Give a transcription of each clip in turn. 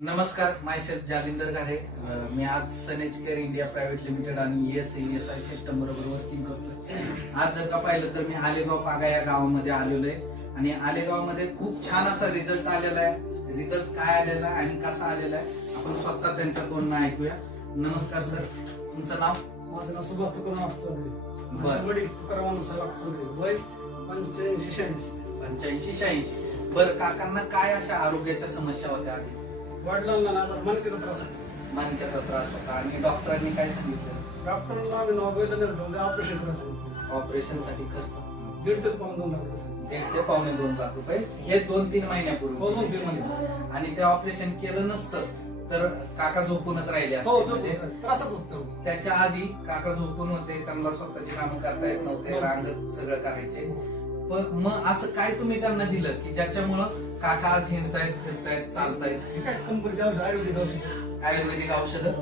नमस्कार मायसेल्फ जालिंदर घारे. मी आज सनेज केअर इंडिया प्रायव्हेट लिमिटेड आणि एस एस आय सिस्टम बरोबर वर्किंग करतोय. आज जर का पाहिलं तर मी आलेगाव पागा या गावामध्ये आलेलो आहे आणि आलेगावमध्ये खूप छान असा रिझल्ट आलेला आहे. रिझल्ट काय आलेला आहे आणि कसा आलेला आहे आपण स्वतः त्यांच्या तोंडनं ऐकूया. नमस्कार सर तुमचं नाव? माझं नाव सुभाष तुकाराम. माझे वडील तुकाराम वय पंच्याऐंशी शहाऐंशी. पंच्याऐंशी शहाऐंशी. बरं काकांना काय अशा आरोग्याच्या समस्या होत्या आधी? वडिलांना ना मला मनकेचा त्रास आहे. मानक्याचा त्रास होता. आणि डॉक्टरांनी काय सांगितलं? डॉक्टरला आम्ही ऑपरेशन करायचं ऑपरेशनसाठी खर्च. दीड ते पाऊन दोन लाख रुपये. दीड ते पावणे दोन लाख रुपये. हे दोन तीन हो, दोन महिन्यापूर्वी तीन महिने. आणि ते ऑपरेशन केलं नसतं तर काका झोपूनच राहिले हो तो म्हणजे त्रासच होतो. त्याच्या आधी काका झोपून होते त्यांना स्वतःची कामं करता येत नव्हते रांगत सगळं करायचे. पण मग असं काय तुम्ही त्यांना दिलं की ज्याच्यामुळं काका आज हिंडतायत फिरतायत चालतायत. हे काय कंपनीचे औषध आयुर्वेदिक औषध. आयुर्वेदिक औषधं.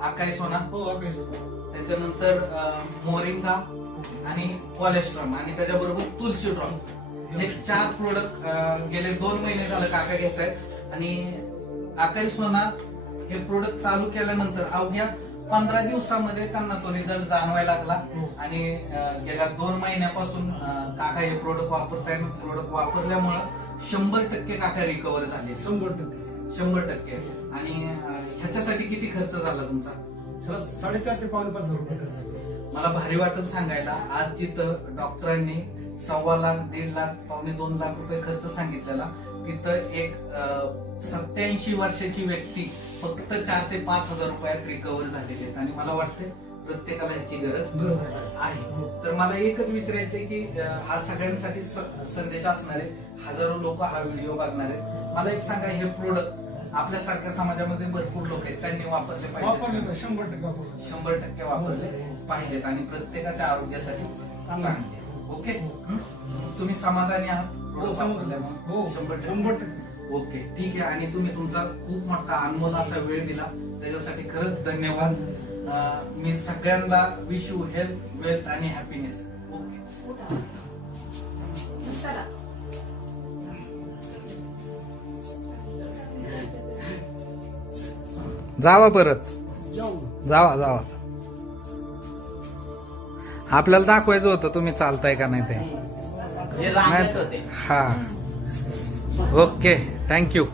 आकाय सोना. हो आपले त्याच्यानंतर अं, मोरिंगा आणि कोलेस्ट्रॉम आणि त्याच्याबरोबर तुलसी ड्रॉप हे चार प्रोडक्ट गेले दोन महिने झालं काका घेत आहेत आणि आकाई सोना हे प्रोडक्ट चालू केल्यानंतर अवघ्या पंधरा दिवसामध्ये त्यांना तो रिझल्ट जाणवायला लागला. आणि गेल्या दोन महिन्यापासून काका हे प्रोडक्ट वापरताय प्रोडक्ट वापरल्यामुळं शंभर टक्के काका रिकवर झाले शंभर टक्के. शंभर टक्के. आणि ह्याच्यासाठी किती खर्च झाला तुमचा? साडेचार ते पावणे पाच रुपये खर्च. मला भारी वाटत सांगायला. आज जिथं डॉक्टरांनी सव्वा लाख दीड लाख पावणे दोन लाख रुपये खर्च सांगितलेला तिथं एक सत्याऐंशी वर्षाची व्यक्ती फक्त चार ते पाच हजार रुपयात रिकवर झालेली आहेत. आणि मला वाटतं प्रत्येकाला ह्याची गरज आहे. तर मला एकच विचारायचंय की हा सगळ्यांसाठी संदेश असणार आहे. हजारो लोक हा व्हिडिओ बघणार आहेत. मला एक सांगा हे प्रोडक्ट आपल्यासारख्या समाजामध्ये भरपूर लोक आहेत. त्यांनी वापरले पाहिजे पाहिजे, शंभर टक्के वापरले शंभर टक्के वापरले पाहिजेत. आणि प्रत्येकाच्या आरोग्यासाठी चांगले. ओके? हं? तुम्ही समाधानी आहात? हो हो शंभर टक्के. ओके ठीक आहे. आणि तुम्ही तुमचा खूप मोठा अनमोल असा वेळ दिला. त्याच्यासाठी खरंच धन्यवाद. मी सगळ्यांना विश यू हेल्थ वेल्थ आणि हॅपीनेस ओके. चला. जावा परत. जाऊ. जावा जावा. आपल्याला दाखवायचं होतं तुम्ही चालताय का नाही ते. जे रांगेत होते हा ओके थँक्यू